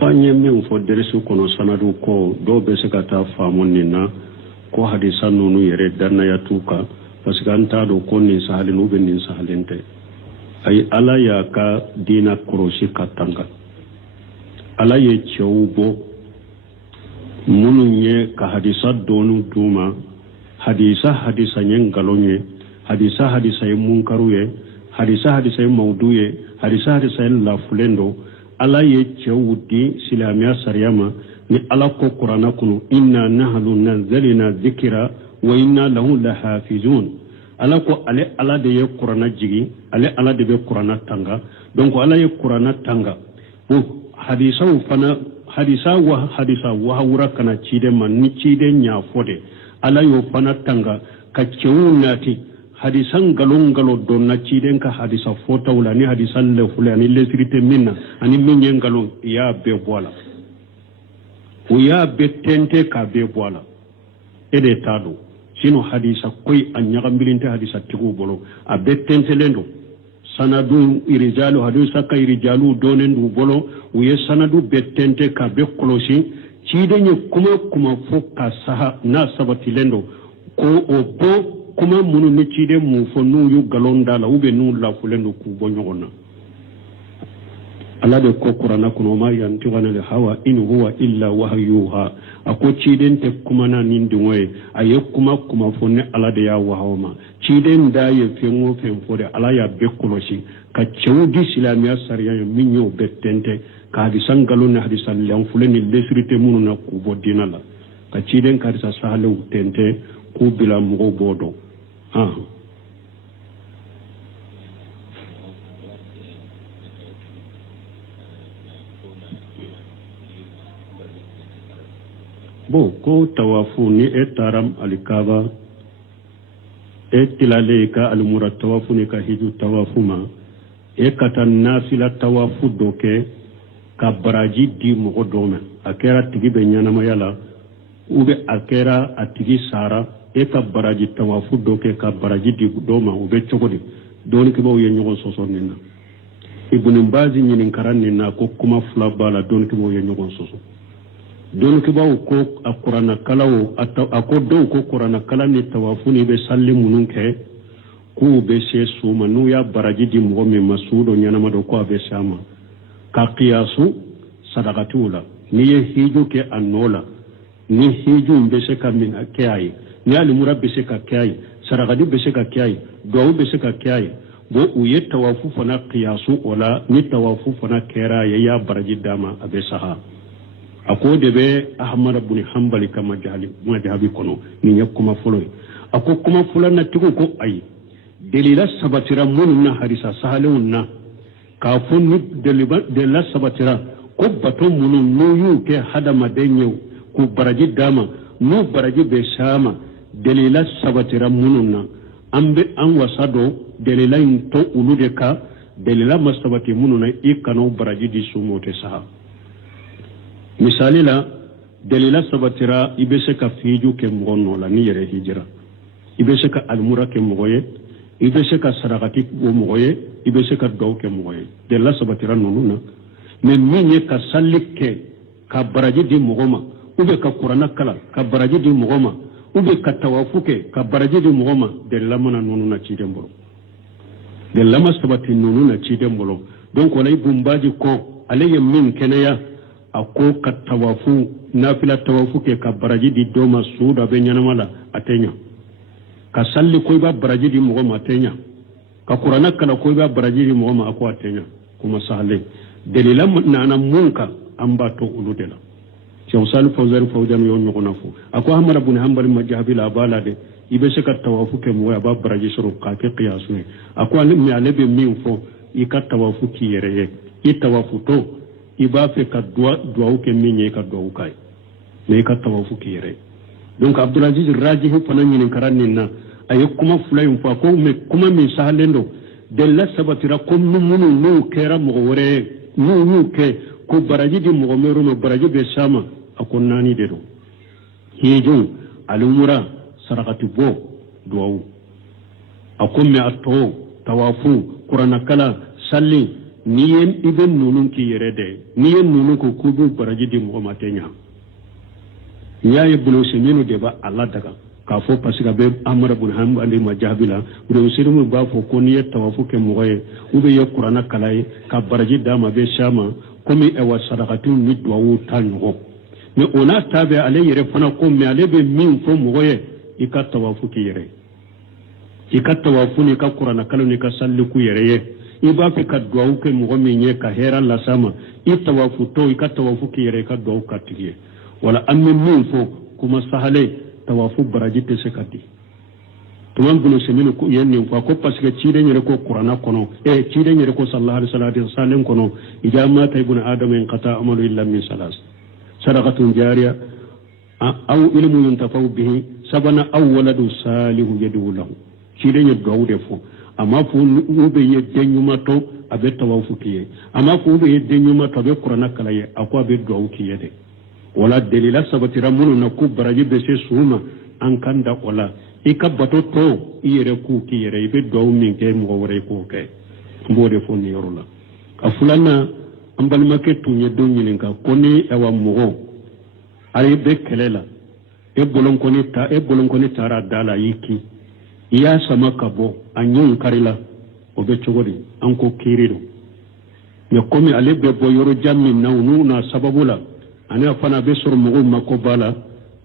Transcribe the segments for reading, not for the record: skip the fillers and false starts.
Panye min fo derisu kono sanadu ko do be se kata famunni na ko hadisa nunu yere danna ya tuka parce que anta do ko ni sahalinu be ni sahalente ay ala ya ka dina koroshi katanga ala ye chewbo munu nye ka hadisa donu duma hadisa nyen galonye hadisa ye munkaruye hadisa ye mauduye hadisa ye lafulendo ala ye chewudi silamiya sariyama ni ala ko qur'ana kunu inna nahnu nazzalna dhikra wa inna lahu lahafizun ala ko ala de ye qur'ana jigi ala de be qur'ana tanga donc ala ye qur'ana tanga o hadisa wa hawra kana cide man ni cide nya fode ala yo fana tanga ka cewunati hadisan galongalo donna ciden ka hadisa fota wala ni hadisan le fulani lesirite minna ani minyen galon ya be bola o ya be tente ka be bola ede tado sino hadisa koy anyaga mbilinte hadisa tigo bolo a be tente lendo sanadu irijalu hadisa ka irijalu donendu bolo uye sanadu be tente ka be kolosi cidenye kuma foka saha na sabati lendo ko o bo kuma munu ni cide mu fo nu yu galonda la ube nu la fulendo ku bonyona ala de ko qur'ana kuno ma yanti wana le hawa in huwa illa wahyuha ako ciden te kuma na nindi ngoy aye kuma fo ne ala de ya wahawma ciden da ye fengo fo de ala ya be kolosi ka cewdi islamiya sariya minyo betente ka di sangalon hadisan lan fuleni lesrite munu na ku bodina la ka ciden ka sa sahalu tente ku bila mo bodo bo ko tawafu ni etaram alikaba etilale ka almura tawafu ni ka hiju tawafuma katan nafila tawafu doke ka baraji di mo dome akera tigi be nyana mayala ube akera atigi sara ka baraji tawafu doke ka baraji di doma ube chokodi doni ke bawo yenyo soso nina ibn bazi nyinin karan nina ko kuma fula bala doni ke bawo yenyo soso doni ke bawo ko akurana kalawo ako do ko qur'ana kala ni tawafu ni be sallimu nunke ku be se suma nu ya baraji di mo me masudo nyana mado ko be sama ka qiyasu sadaqatula ni ye hiju ke anola ni hiju mbese kamin akai ni alimurabbi se ka kai saragadi be se ka kai do be se ka kai bo uye tawafu fana qiyasu wala ni tawafu fana kera ya baraji dama abe saha ako debe ahmad ibn hanbali kama jahabi kono ni yakuma fuloy ako kuma fulana tigo ko ay delila sabatira munna harisa sahalunna ka funni delila sabatira ko bato munun noyu ke hadama denyo ku baraji dama no baraji be sama delila sabatira mununna ambe an wasado delila to ulude ka delila masabati mununa ikano baraji di sumote saha misali la delila sabatira ibese ka fiju ke mgono la ni yere hijira ibese ka almura ke mgoye ibese ka sarakati o mgoye ibese ka daw ke mgoye delila sabatira nonuna men minye ka salike ka baraji di mgoma ube ka qur'ana kala ka baraji di mgoma ube ka tawafuke ka baraji di mgoma delila mana nonuna chidembolo delila masabati nonuna chidembolo donc wala ibumbaji ko aleye min kenaya ako ka tawafu nafila tawafu ke ka baraji di doma suda be nyanamala atenya ka salli ko ba baraji di mo atenya ka qur'ana kala ko ba baraji di mo ako atenya kuma sahale delila nana munka ambato uludela cheikh salih fawzan yo nyoko fu ako ahmad ibn hanbal majhabi la balade ibe se ka tawafu ke mo ba baraji suru ka ke qiyasu ako an mi alebe mi fo ika tawafu ki yere yi tawafu to iba fe ka duwa ke minye ka duwa kai me ka tawafu kire donc abdulaziz rajihi fana nyinin karanin na ayi kuma fulayin fa ko me kuma min sahalendo della sabatira ko munu no kera mo wore no ke ko baraji di mo meru no baraji be sama akon nani de do hijun alumura sarakati bo duwa akon me atto tawafu qur'ana kala salli ni yen ibe nunun ki yere de ni yen nunun ko kubu baraji di mo matenya nya ye bulo semino de ba Allah daga ka fo pasika be amara bun ham ande majabila do sirmu ba fo ko ni tawafu ke mo ye ube ye qur'ana kalai ka baraji dama be shama komi e wa sadaqatun ni duwa tan ho ni ona tabe ale yere fana ko me ale be min fo mo ye ika tawafu ki yere ika tawafu ni ka qur'ana kalu ni ka salli ku yere ye iba fi ka duwa ke mo min ye ka hera la sama i tawafu to ika tawafu ki yere ka duwa ka tiye wala amin min fo kuma sahale tawafu baraji te sekati tuman bunu seminu ko yenni fa ko paske ciide nyere ko qur'ana kono ciide nyere ko sallallahu alaihi wasallam kono ijama ta ibn adam in qata amalu illa min salas sadaqatun jariya aw ilmun yuntafaw bihi sabana aw waladu salihu yadu lahu ciide nyere dawde fo amma fu ube ye denyuma to abe tawafu kiye amma fu ube ye denyuma to be qur'ana kalaye akwa abe dawu kiye de wala delila sabatira munu na ku baraji be se suma an kanda wala ikabato to iyere ku ki yere be do min ke mo wore ko ke mbode fo ni yorola afulana ambal make tunye do nyinin ka koni ewa mo ari be kelela e bolon koni tara dala yiki iya sama kabo anyun karila o be chogori an ko kiriro ne komi ale be bo yoro jammi nawnu na sababula ani afana be sur mugo mako bala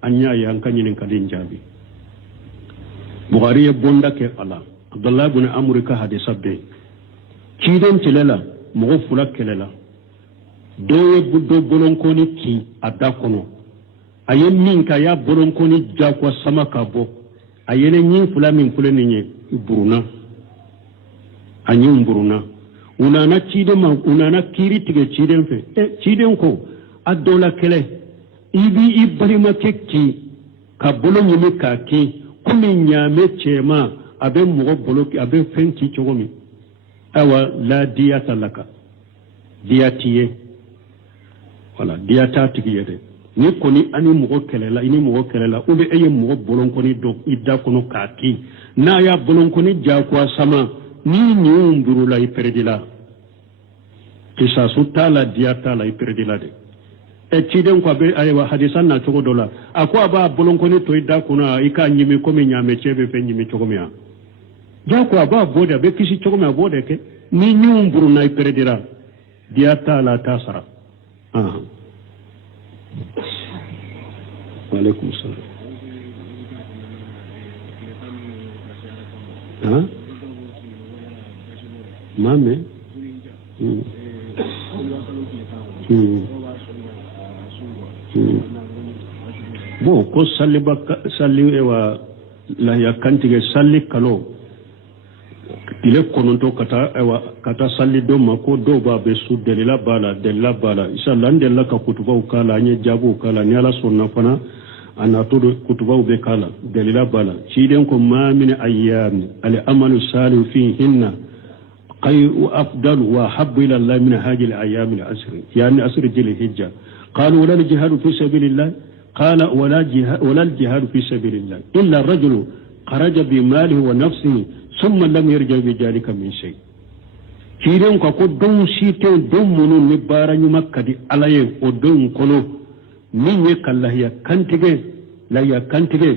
anya yan kanyin kadin jabi bukhari bonda ke ala abdullah ibn amr ka hadisa be kiden tilela mugo fula kelela doye buddo bolon koni ki adda kono ayen min ka ya bolon koni jakwa sama kabo ayene nyi fula min fule ninye buruna anyum buruna unana kiri tige ciden fe ciden ko adola kele ibi ibarima kekki ka bolo nyimi ka ki kumi nyame chema abe mugo bolo abe fenki chogomi awa la diyata laka diyatiye wala diyata tigiyede ni koni ani mugo kelela ini mugo kelela ube eye mugo bolon koni do idda kono ka ki na ya bolon koni jakwa sama ni nyumburu la iperdila kisa sutala diyata la iperdila de ciden ko be aywa hadisan na chogo dola akwa ba bolon ko ni to ida kuna ika nyimi ko mi nyame chebe fe nyimi chogo miya ja ko ba boda be kisi chogo miya boda ke ni nyumburu na iperedira dia taala tasara wa alaikum salam mame bon ko salli ewa la ya kantige salli kalo ile kononto kata salli do mako do ba be su delila bala inshallah ndella ka kutuba kala nye jabu kala ni ala sunna fana ana to kutuba be kala delila bala ciden ko ma min ayyam al amalu salih fihinna afdal wa habbu ila allah min hadhihi al ayyam al asr yani asr dhil hijja قالوا ولا الجهاد في سبيل الله قال ولا الجهاد في سبيل الله إلا الرجل خرج بماله ونفسه ثم لم يرجع بذلك من شيء كيرن كو دون شيتو دون منو نبارا مكة دي عليه ودون كنو من يكالله يا كنتيجي لا يا كنتيجي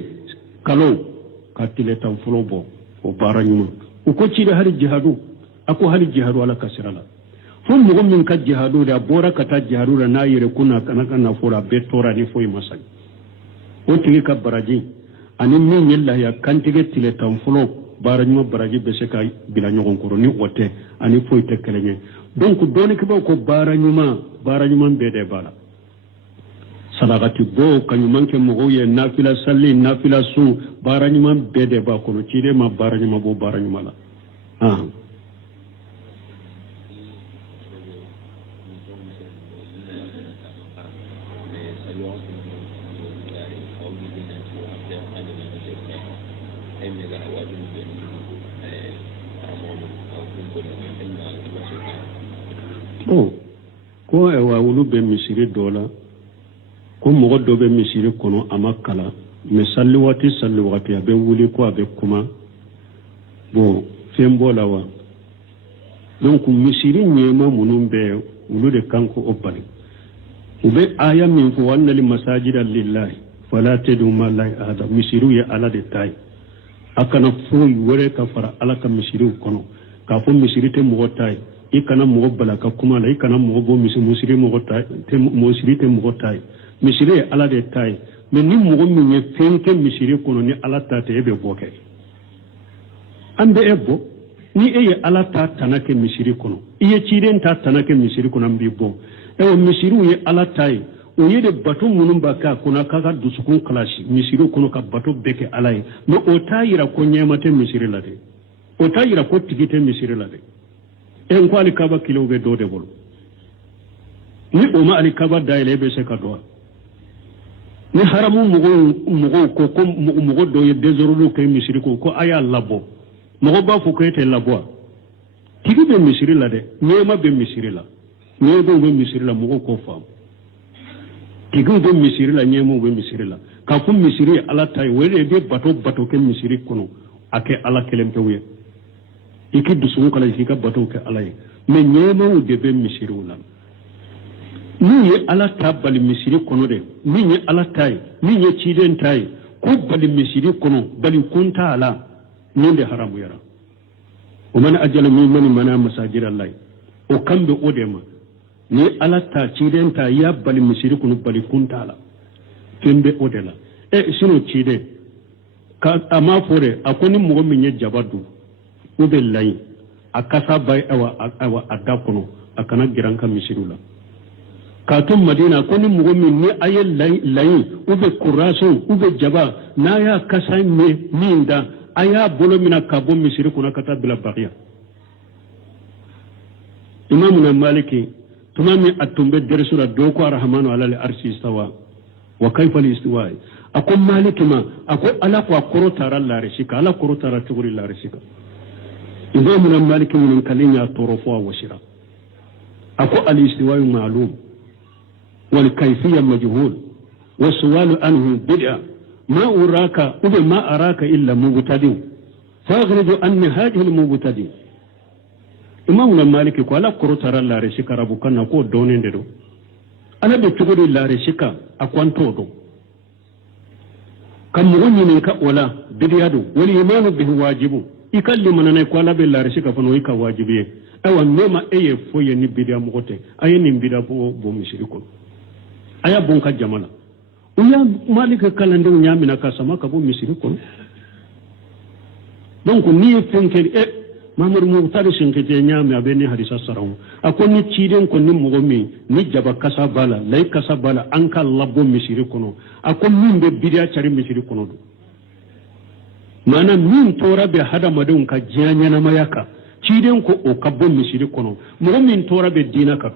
كالو كاتيلة تنفلوبو وبارا نيما وكو تشيري هل الجهادو أكو هل الجهادو على كسر الله fun mugun min ka jihadu da bora ka ta jihadu da na yire kuna kana fura be tora ni foyi masai o tigi ka baraji ani min yalla ya kantige tile tan fulo barajuma baraji be se ka bila nyogon koro ni ote ani foyi te kelenye donc doni ke ko barajuma be de bala sadaqati bo kanyuman ke mugo ye nafila salli nafila su barajuma be de ba ko cide ma barajuma bo barajuma la ko ewa wulu be misiri dola ko mogo do be misiri kono amakala me salli wati abe wuli ko abe kuma bo fembo lawa donc misiri nyema munun be ulu de kanko obali ube aya min fo wanna li masajida lillahi fala tadu ma la ahada misiru ya ala de tay akana fo wore ka fara ala ka misiru kono ka fo misiri te mo tay ikana mo bala ka kuma la ikana mo bo misiri mo tay te mo siri te mo tay misiri ala de tay mais ni mo min ye fenke misiri kono ni ala ta te be boke ande ebo ni eye ala ta tanake misiri kono iye ciiden ta tanake misiri kono mbi bo ewo misiru ye ala tai o yede bato munun baka kuna kaga dusukun kalashi misiru kono ka bato beke alai no o tayira ko nyamate misiri lade o tayira ko tigite misiri lade en ko ali kaba kilo be do de bol ni o ma ali kaba daile be se ka do ni haramu mugo ko mugo do ye dezorulu ke misiri ko aya labo mogo ba fu ko ete labo tigi be misiri lade nyema be misiri la nyebo be misiri la mogo ko fam tigi be misiri la nyemo be misiri la ka fu misiri ala tay wele be bato ke misiri kono ake ala kelempe we iki dusu kala hika bato ke ala ye me nyemo de be misiri la ni ye ala tabali misiri kono de ni ye ala tay ni ye ciden tay ko bali misiri kono bali kunta ala ninde haramu yara o man ajala min mana masajid allah o kambe odema ni ala ta ciden ta ya bali misiri kono bali kunta ala kembe odela sino cide ka ama fore akoni mo min ye jabadu o be lay akasa bay awa adakono akana giranka misirula katum madina koni mo min ni ayel lay o be kuraso o be jaba na ya kasa minda aya bolo mina kabo misiri kuna kata bila baqiya imamuna maliki tumami atumbe dersura doko arrahmanu ala al-arshi istawa wa kayfa al-istiwa ako maliki ma ako ala ko akoro tara la rishika ala koro tara tuguri la rishika imamuna maliki mun kalinya torofo wa shira ako al-istiwa ma'lum wal kayfiyya majhul wa su'alu anhu bid'a ما أراك وما ما أراك إلا مبتدئ فأخرج أن هذه المبتدئ إمامنا مالك قال كرو ترى لا رشيك ربك نقول دونين دو أنا بتقول لا رشيك أكون تودو كم مغني منك ولا بديادو والإيمان به واجب يكلم من نقول بالله رشيك فنويك واجبيه أو نما أي فوي نبدأ مغتة أي نبدأ بو مشركون أي بونك جمالا uya malika kalande nyamina kasama kabo misiri kono donc ni fenkel mamur muqtari shinkete nyami abeni hadisa saraw akoni ciden ko ni mogomi ni jaba kasa bala lay kasa bala anka labbo misiri kono akon min be bidia chari misiri kono do mana min tora be hada madun ka janya na mayaka ciden ko o kabbo misiri kono mogomin tora be dina ka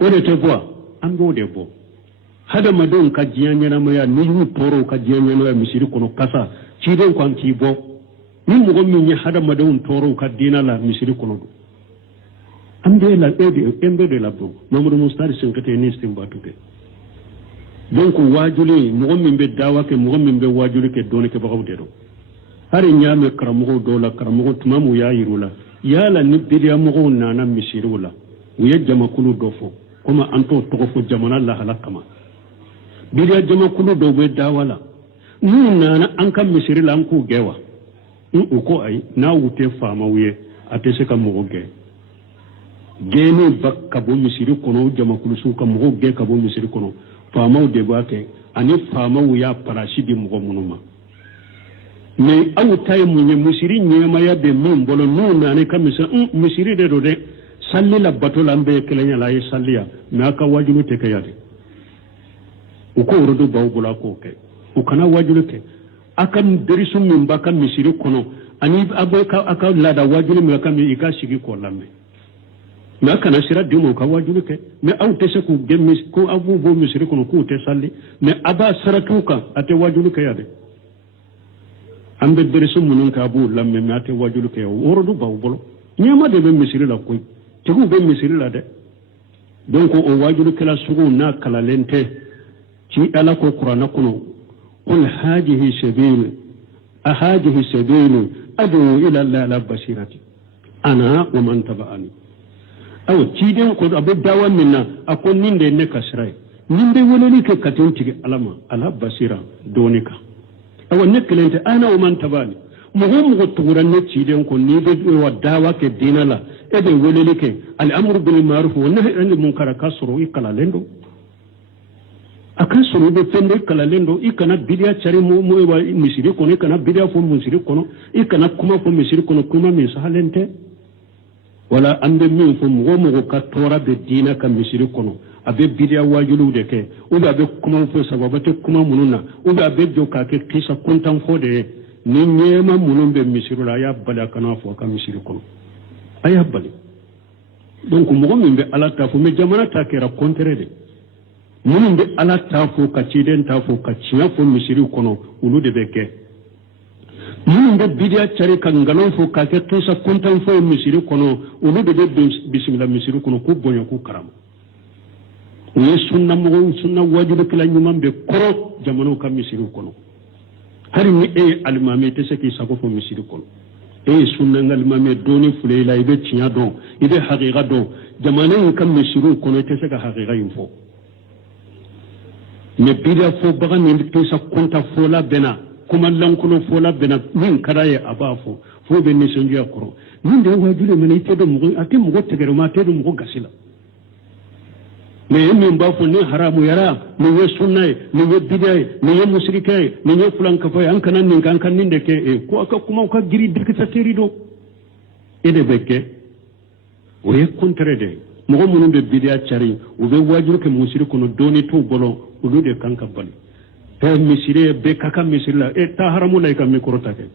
ode te boa ando de bo hada madon ka jiyanyana maya ni yu toro ka jiyanyana ya misiri kono kasa ciden ko anti bo ni mo gommi ni hada madon toro ka dina la misiri kono do ande la embe de la bo mamadou mustari senkete ni stimbatuke donc wajuli mo gommi be dawa ke mo gommi be wajuli ke doni ke bagawde do hari nyame karamugo do la karamugo tumamu ya yirula yala ni bidiya mo nana misiri wala wiya jama kulu dofo kuma anto togofo jamana la halakama bidiya jama kulu do be dawala nana an kan misiri la an ku gewa ko ay na wute fama wiye atese ka mo ge gene bakka bo misiri kono jama kulu su ka mo ge ka bo misiri kono fama de bake ani fama wiya parashidi mo munuma mais aw tay mu ne misiri nyema ya be min bolo nuna ne kam misiri de do de salli la bato lambe kelenya la salliya na ka wajulu te kayade uko urudu bawbula ko ke ukana wajulu ke akan derisu min baka misiri kono ani abaka aka lada wajulu mi aka mi ika shigi ko lamme na kana sira dimo ka wajulu ke me aw te ku gemmis ko abu bo misiri kono ku te salli me aba saratuka ate wajulu ke yade ambe derisu munun ka abu lamme me ate wajulu ke urudu bawbulo nyama de be misiri la koy tegu be misiri la de donc o wajulu kala sugu na kala lente ci ala ko qur'ana kuno qul hadhihi sabil adu ila allah la basirati ana wa man taba'ani aw ciden ko abe dawa minna akon ninde ne kasrai ninde woloni ke katin tigi alama ala basira donika aw ne kelente ana wa man taba'ani mugo tuguran ne ciden ko ni be wa dawa ke dinala e be woloni ke al amru bil ma'ruf wa nahy anil munkar kasru ikala lendo akan sunu be fende kala lendo ikana bidia chari mo wa misiri kono ikana bidia fo misiri kono ikana kuma fo misiri kono kuma min sahalente wala ande min fo mo ka tora be dina ka misiri kono abe bidia wajulu de ke uba be kuma fo sababate kuma mununa uba be joka ke kisa kontan fo de ni nyema munun be misiri la ya bala kana fo ka misiri kono aya bali donc mo min be ala ta fo me jamana ta kera kontere de munun be ala ta fo ka ciden ta fo ka ciya fo misiri kono ulu de be ke munun be bidia chari kan ngalon fo ka ke to sa kontan fo misiri kono ulu de be bismillah misiri kono ku bonyo ku karam ni sunna mo sunna wajibu kala nyumam be koro jamano ka misiri kono hari ni e almame te se ki sako fo misiri kono e sunna ngal mame doni fule la ibe ciya don ibe haqiqa don jamano ka misiri kono te se ka haqiqa info ne bidia fo baga ni pesa konta fo la bena kuma lankulo fo la bena min karaye abafo fo be ni senju akoro min de wajule men ite do mugo ate mugo tegere ma te do mugo gasila me min ba fo ni haramu yara ni we sunnay ni we bidia ni we musrikay ni we fulan ka fo an kanan ni kan kan ninde ke ko aka kuma ka giri dikta terido ede bekke o ye kontre de mugo munun be bidia chari o be wajulu ke musiri kono doni to bolo ulu de kanka bali e misiri be kaka misiri la e ta haramu la ka mikro take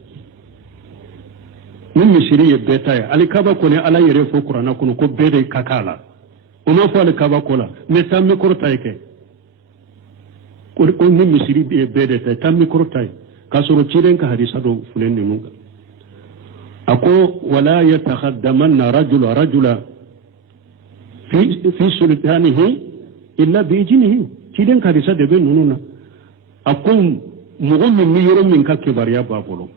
ni misiri e beta ya ali kaba ko ne ala yere fo qur'ana kono ko be de kakala o no fo ali kaba ko la me ta mikro take ko ni misiri be de ta mikro take ka soro ciren ka hadisa do fulen ni munga ako wala yatakhaddamanna rajula fi sultanihi illa bi ijnihi ciden kadisa de be nununa akon mugo min yoro min ka kebariya ba bolo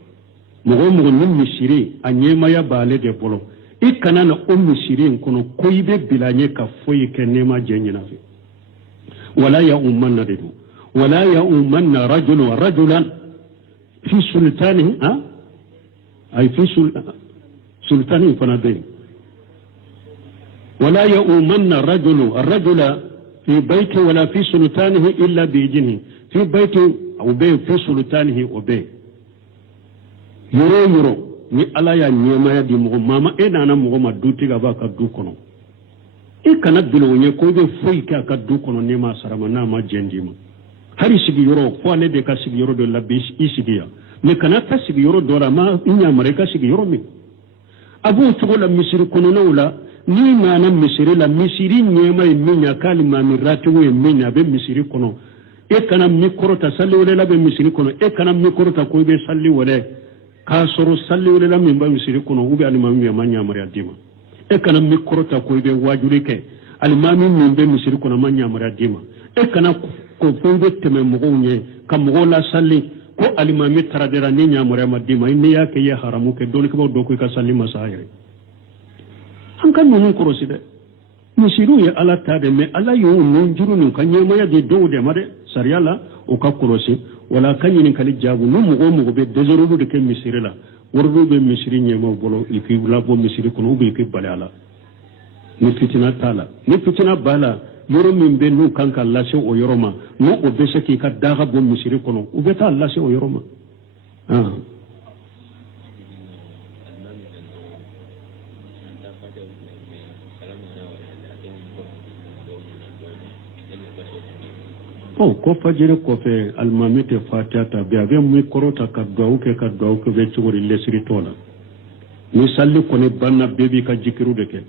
mugo min misiri anyema ya bale de bolo ikana na misiri kono koyibe bilanye ka foyi ke nema jenyina fi wala ya ummanna de wala ya ummanna rajulan fi sultanihi ay fi sultanihi fana de wala ya ummanna rajula في بيته ولا في سلطانه إلا بإذنه في بيته أو بي في سلطانه وبي يرو ni ala ya nyema ya di mugo mama e na mugo ma duti ga ba ka du kono e kana bilo nye ko be foi ka ka du kono ne ma sarama na ma jendima hari sigi yoro fo ale de ka sigi yoro do labbi isigi ya me kana ta sigi yoro do la ma inya mare ka sigi yoro mi abu tugo la misiri kono nawla ni mana misiri la misiri nyema minya kali mamiratu we minya be misiri kono e kana mikro ta salli wala la be misiri kono e kana mikro ta ko be salli wala ka soro salli wala la min ba misiri kono ube alimami ya manya mari adima e kana mikro ta ko be wajuri ke alimami min be misiri kono manya mari adima e kana ko fonde teme mugonye kam mugola salli ko alimami taradera ni nya mari adima inni ya ke ya haramu ke don ko do ko ka salli masayire an kan nun korosi de musiru ya ala ta de me ala yo nun juru nun kan yema ya de do de made sariyala o ka korosi wala kan yin kali jabu no mugo be dezoru de ke misirila wordo be misiri nyema bolo ifi la bo misiri kono be ke balala ni fitina tala ni fitina bala yoro min be nu kan ka lase o yoroma no o be seki ka daga bo misiri kono o be ta lase o yoroma ko fajire ko fe almamite fatata be ave mi korota ka dawke be chugori lesri tola ni salli ko ne banna bebi ka jikiru de ke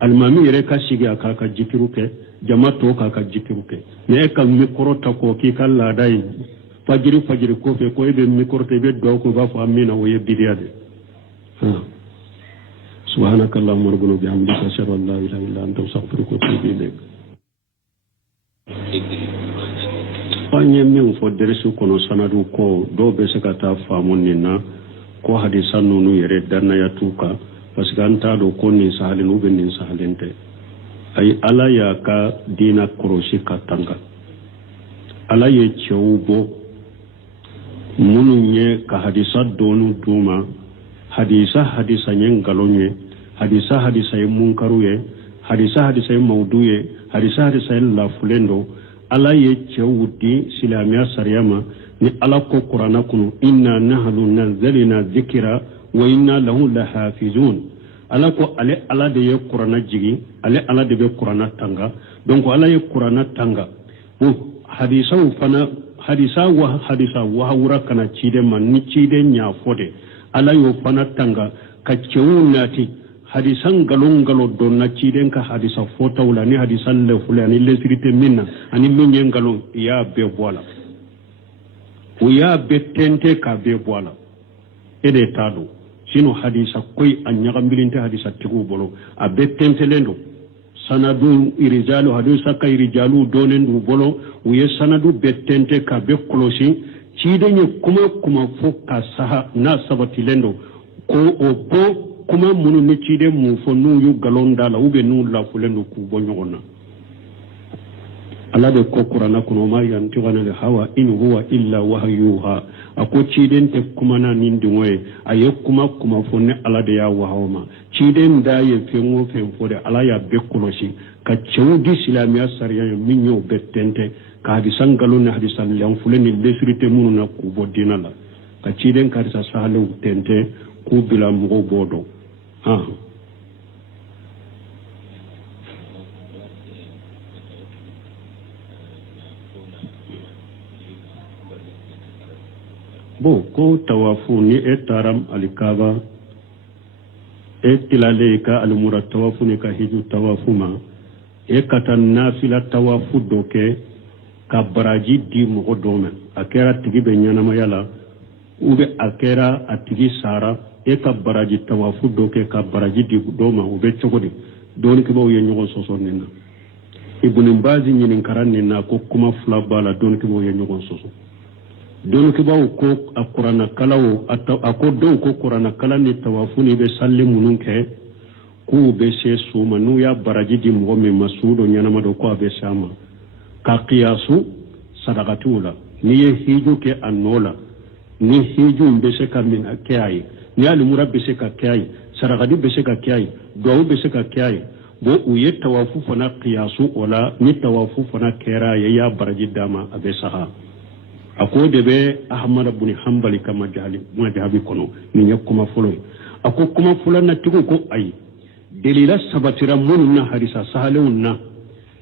almami yere ka shigi aka ka jikiru ke jamato ka jikiru ke ne ka mi korota ko ki kala dai fajiri ko fe ko be mi korota be dawko ba fa amina wo ye bidiyade subhanakallahumma rabbana bihamdika ashhadu an la ilaha illa anta astaghfiruka wa atubu ilayk fanye min fo deresu kono sanadu ko do be se ka ta famu nina ko hadisa nunu yere danna ya tuka parce que anta do ko ni sahalen ube ni sahalente ay ala ya ka dina korosi katanga ala ye chewbo munu nye ka hadisa donu duma hadisa nyen galonye hadisa ye munkaruye hadisa ye mauduye hadisa ye lafulendo ala ye chewudi silamiya sariyama ni ala ko qur'ana kunu inna nahnu nazzalna dhikra wa inna lahu lahafizun ala ko ale ala de ye qur'ana jigi ale ala de be qur'ana tanga donc ala ye qur'ana tanga hadisa wa hawra kana cide man ni cide nya fode ala yo fana tanga ka cewunati hadisan galongalo don na ciden ka hadisa fota wala ni hadisan le fulani lesirite minna ani minyen galon ya be bola o ya be tente ka be bola ede tado sino hadisa koy anyaga milinte hadisa tigu bolo a be tente lendo sanadu irijalu hadisa ka irijalu donendu bolo o ye sanadu be tente ka be kolosi ciden kuma fo ka saha na sabati lendo ko o bo kuma munu ni cide mu fo nu yu galonda la ube nu la fulendo ku bo nyogona ala de ko qur'ana kuno ma yanti wana le hawa in huwa illa wahyuha ako ciden te kuma na nindi ngoye aye kuma fo ne ala de ya wahoma ciden da ye fengo fo de ala ya be kolosi ka cewdi islamiya sariya yo minyo betente ka hadisan galon hadisan lan fuleni lesirite munu na ku bo dinala ka ciden ka hadisa sahalu tente ku bila mugo bodo bo ko tawafu ni etaram alikaba etilale ka almura tawafu ni ka hiju tawafu ma katan nafila tawafu doke ka baraji di mugo dome akera tigi be nyana mayala ube akera atigi sara ka baraji tawafu doke ka baraji di doma ube chogodi doni ke bawo yenyo soso nina ibn bazi nyinin karan nina ko kuma fula bala doni ke bawo yenyo soso doni ke bawo ko akurana kalawo ako don ko qur'ana kala ni tawafu ni be salle munun ke ku be se suma nu ya baraji di mo me masudo nyana mado ko be sama ka qiyasu sadaqatula ni ye hiju ke anola ni hiju be se kamin akay ni ali murabbi se ka kiyai saragadi be se ka kiyai do be se ka kiyai bo uye tawafu fana qiyasu wala ni tawafu fana kera ya baraji dama abe saha ako debe ahmad ibn hanbali kama jahabi kono ni yakuma fulo ako kuma fulan na tigo ko ay delila sabatira munna harisa sahalunna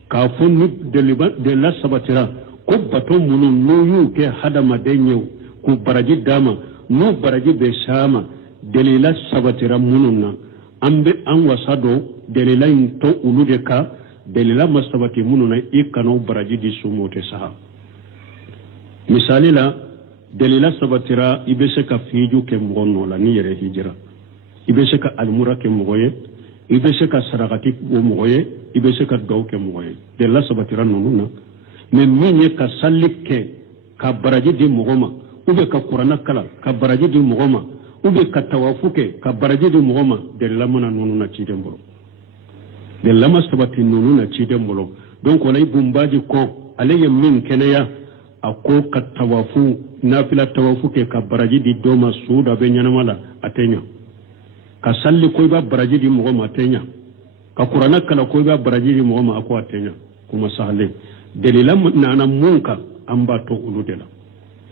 ka fonni delila sabatira ko bato munun noyu ke hadama denyo ko baraji dama no baraji be sama delila sabatira mununna ambe an wasado delila to ulude ka delila masabati mununa ikano baraji di sumote saha misali la delila sabatira ibese ka fiju ke mgonno la ni yere hijira ibese ka almura ke mgoye ibese ka sarakati o mgoye ibese ka daw ke mgoye delila sabatira nununa me minye ka salike ka baraji di mgoma ube ka qur'ana kala ka baraji di mgoma ube ka tawafuke ka baraji di mgoma delila mana nununa chidembolo delila masabati nununa chidembolo donc wala ibumbaji ko aleye min keneya ako ka tawafu nafila tawafu ke ka baraji di doma suda be nyanamala atenya ka salli ko ba baraji di mo atenya ka qur'ana kala ko ba baraji di mo ako atenya kuma sahale delila nana munka amba to uludela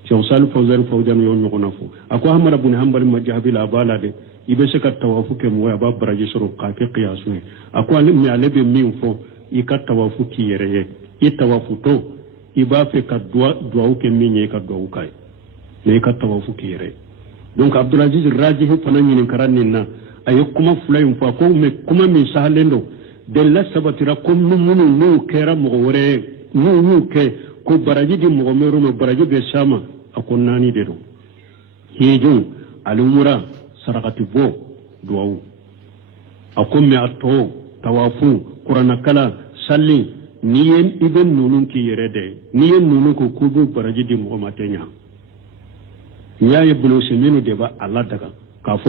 cew sal fawzan yo nyoko nafu ako hamara ibn hanbal majhabila balade ibe se ka tawafu ke mo ba baraji suru ka ke qiyasu ako alim mi alebe min fo ika tawafu ki yereye itawafu to iba fe ka doa ke minye ka doa kai ne ka tawafu ki yere donc abdulaziz rajihi fana nyini karanni na ay kuma fulaym fa ko me kuma min sahalendo della sabatira ko munu nu kera mo wore nu ke ko baraji di mo meru mo baraji be sama akon nani de do hijun alumura sarakati bo doa akon me atto tawafu qur'ana kala salli niyen iben nunun ki yerede niyen nunun ko kubu baraji di mo matenya nya ye bulo semenu de ba Allah daga ka fo